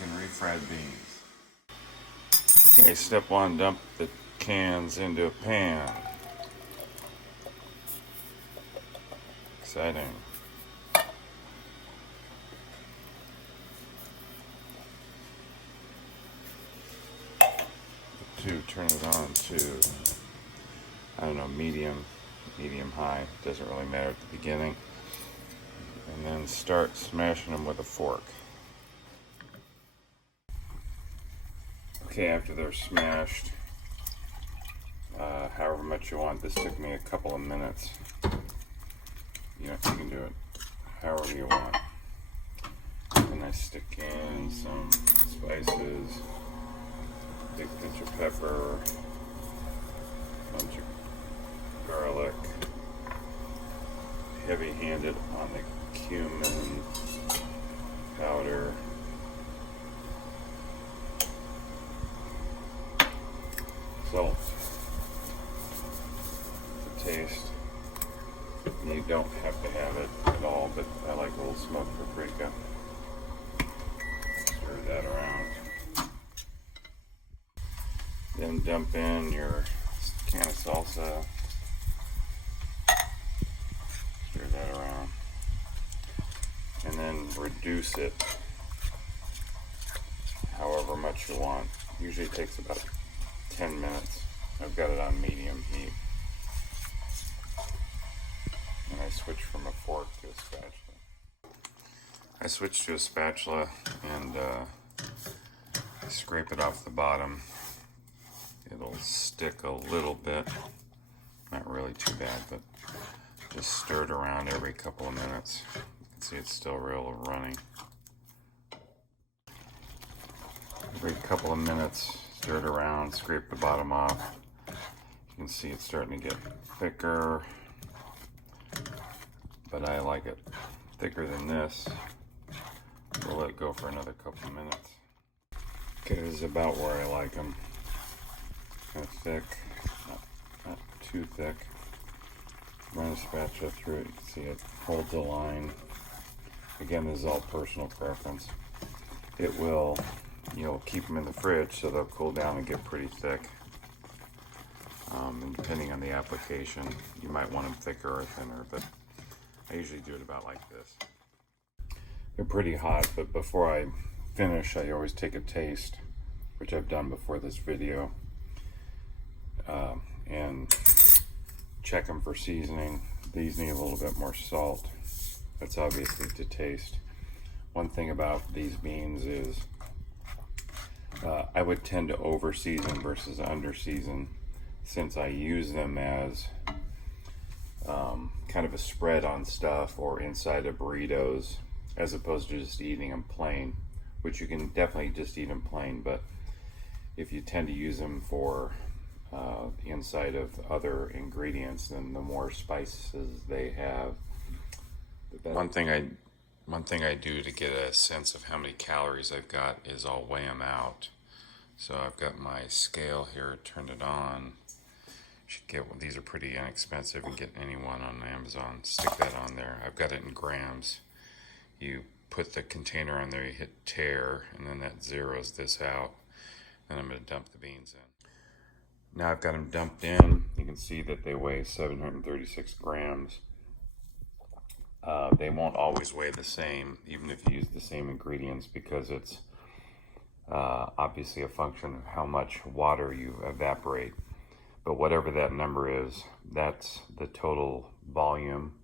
making refried beans. Okay, step one, dump the cans into a pan. Exciting. Turn it on to, I don't know, medium high, doesn't really matter at the beginning. And then start smashing them with a fork. Okay, after they're smashed, however much you want, this took me a couple of minutes. You can do it however you want. And I stick in some spices, big pinch of pepper, bunch of garlic, heavy-handed on the cumin powder, salt to taste. You don't have to have it at all, but I like a little smoked paprika. Stir that around. Then dump in your can of salsa. Stir that around. And then reduce it however much you want. Usually it takes about 10 minutes. I've got it on medium heat. And I switch from a fork to a spatula. I switch to a spatula and scrape it off the bottom. It'll stick a little bit, not really too bad, but just stir it around every couple of minutes. You can see it's still real runny. Every couple of minutes, stir it around, scrape the bottom off. You can see it's starting to get thicker, but I like it thicker than this. We'll let it go for another couple of minutes. Okay, this is about where I like them. Kind of thick, not too thick. Run a spatula through it, you can see it holds the line. Again, this is all personal preference. It will, keep them in the fridge so they'll cool down and get pretty thick. And depending on the application, you might want them thicker or thinner, but I usually do it about like this. They're pretty hot, but before I finish, I always take a taste, which I've done before this video, and check them for seasoning. These need a little bit more salt. That's obviously to taste. One thing about these beans is I would tend to over season versus under season, since I use them as kind of a spread on stuff or inside of burritos, as opposed to just eating them plain, which you can definitely just eat them plain, but if you tend to use them for the inside of other ingredients, then the more spices they have, the better. One thing I do to get a sense of how many calories I've got is I'll weigh them out. So I've got my scale here, turned it on. Should get one. These are pretty inexpensive. You can get any one on Amazon. Stick that on there. I've got it in grams. You put the container on there, you hit tear, and then that zeroes this out. Then I'm going to dump the beans in. Now I've got them dumped in. You can see that they weigh 736 grams. They won't always weigh the same, even if you use the same ingredients, because it's obviously a function of how much water you evaporate. But whatever that number is, that's the total volume.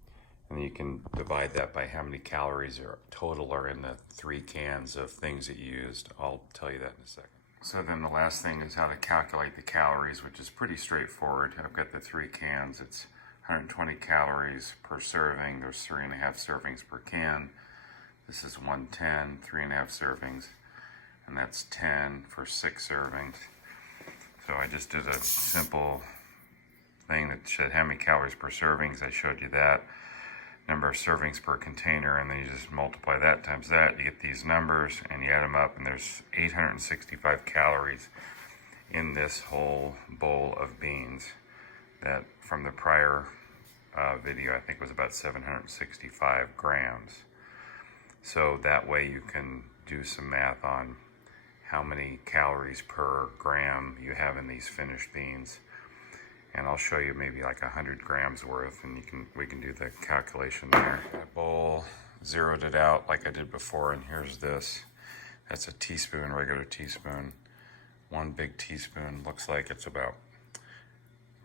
And you can divide that by how many calories are total are in the 3 cans of things that you used. I'll tell you that in a second. So then the last thing is how to calculate the calories, which is pretty straightforward. I've got the 3 cans. It's 120 calories per serving. There's 3.5 servings per can. This is 110, 3.5 servings. And that's 10 for 6 servings. So I just did a simple thing that showed how many calories per servings. I showed you that. Number of servings per container, and then you just multiply that times that. You get these numbers, and you add them up, and there's 865 calories in this whole bowl of beans. That from the prior video, I think was about 765 grams. So that way you can do some math on how many calories per gram you have in these finished beans. And I'll show you maybe like 100 grams worth, and we can do the calculation there. That bowl, zeroed it out like I did before, and here's this. That's a teaspoon, regular teaspoon. One big teaspoon, looks like it's about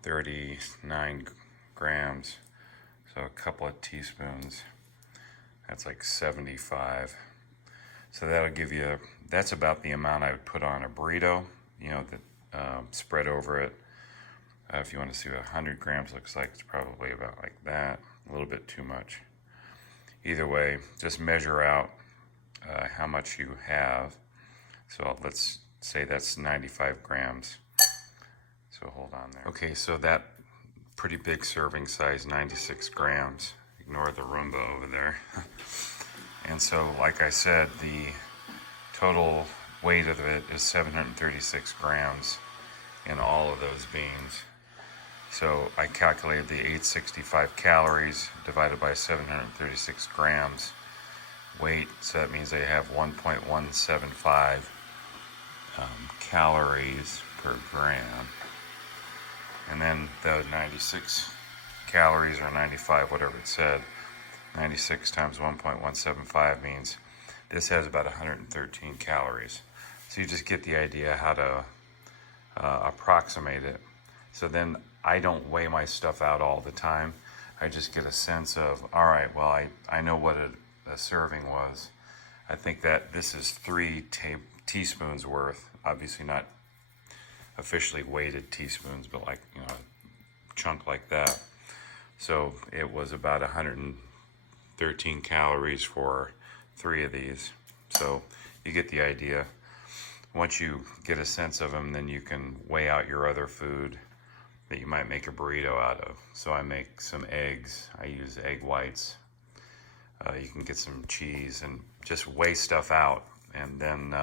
39 grams. So a couple of teaspoons, that's like 75. So that'll give you, that's about the amount I would put on a burrito, you know, that spread over it. If you want to see what 100 grams looks like, it's probably about like that, a little bit too much. Either way, just measure out how much you have. So let's say that's 95 grams. So hold on there. Okay, so that pretty big serving size, 96 grams. Ignore the Roomba over there. And so, like I said, the total weight of it is 736 grams in all of those beans. So I calculated the 865 calories divided by 736 grams weight. So that means they have 1.175 calories per gram. And then the 96 calories, or 95, whatever it said, 96 times 1.175 means this has about 113 calories. So you just get the idea how to approximate it. So then I don't weigh my stuff out all the time. I just get a sense of, all right, well, I know what a serving was. I think that this is 3 teaspoons worth. Obviously not officially weighted teaspoons, but like, you know, a chunk like that. So it was about 113 calories for 3 of these. So you get the idea. Once you get a sense of them, then you can weigh out your other food that you might make a burrito out of. So I make some eggs. I use egg whites. You can get some cheese and just weigh stuff out. And then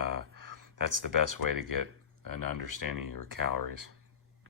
that's the best way to get an understanding of your calories.